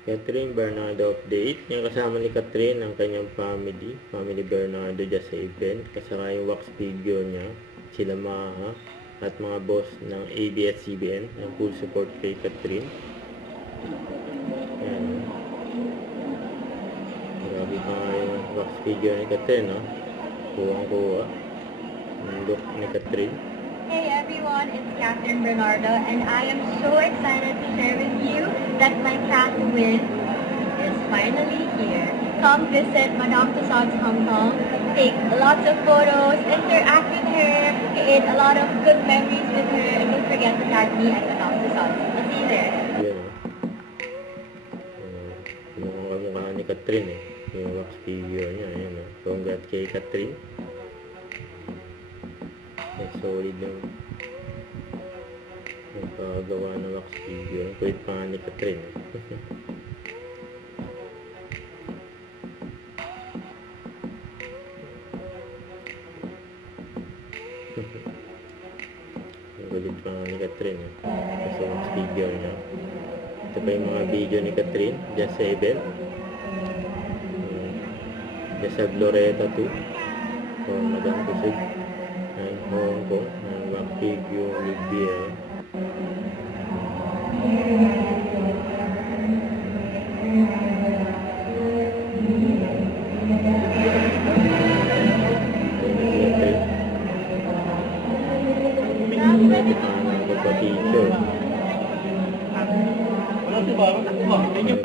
Catherine Bernardo update. Yung kasama ni Catherine ang kanyang family Bernardo dyan sa event. Kasama yung wax figure niya, sila Maha, at mga boss ng ABS-CBN ng full support kay Catherine. Ayan. Grabe pa nga yung wax figure ni Catherine, no? Kuwang-kuwa. Yung look ni Catherine. Hey everyone, it's Catherine Bernardo, and I am so excited to share with you that my path win is finally here. Come visit Madame Tussauds Hong Kong, take lots of photos, interact with her, create a lot of good memories with her, and don't forget to tag me at Madame Tussauds. I'll see you there. Yan, yung kamukha ni Catherine, eh. Yung wax figure niya, ayan, oh. Congrats kay Catherine. Solid yung paggawa ng wax figure. Kulit pa nga ni Catherine. Kulit pa nga ni Catherine. Kasi wax figure niya. Ito pa yung mga video ni Catherine dyan sa event. Dyan sa Glorieta 2. So, Madame Tussauds Hong Kong, wax figure with beer.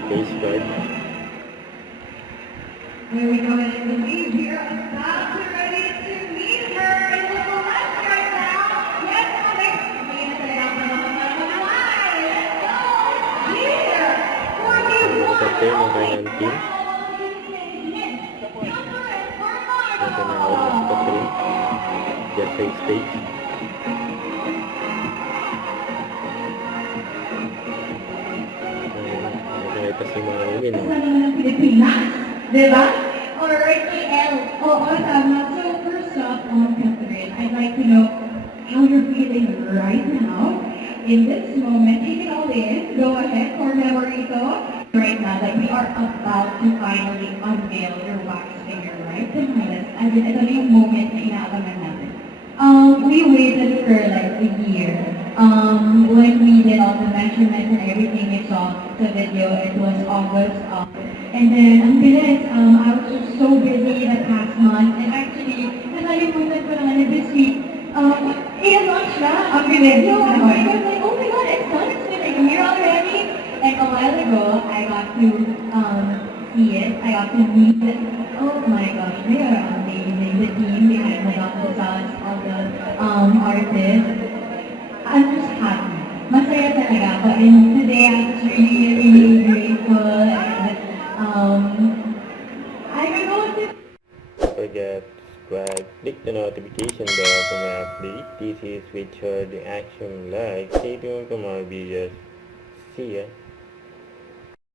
Face card. Here we go, and the lead here about to ready to meet her in the left right now. Yes, coming. Let's go here for the Catherine ng kanyang team. Ito na ako si Catherine. Diyan sa stage. Nakita si mga women. Diba? Alright, and tama. So first off, Catherine, I'd like to know how you're feeling right now in this moment. Take it all in. Go ahead, for Memorito. Right now, like we are about to finally unveil your wax figure, right? As in, ito na yung moment na inaabangan natin. We waited for like a year. When we did all the measurements and everything, we saw the video. It was August. And then, ang bilis, I was just so busy the past month. And actually, nakalimutan ko na this week, i-launch na ang bilis. So, I was like, oh my God, it's done. It's been like a year already. And a while ago, I got to see it. I got to meet it. Oh my gosh, they are amazing. The team behind Madame Tussauds, all the artists. I'm just happy. Masaya talaga ako. And today, I'm just really, really grateful. And I don't know what to... Don't forget to subscribe, click the notification bell for my update. This is Richard the Action Live. Stay tuned for more videos. See ya.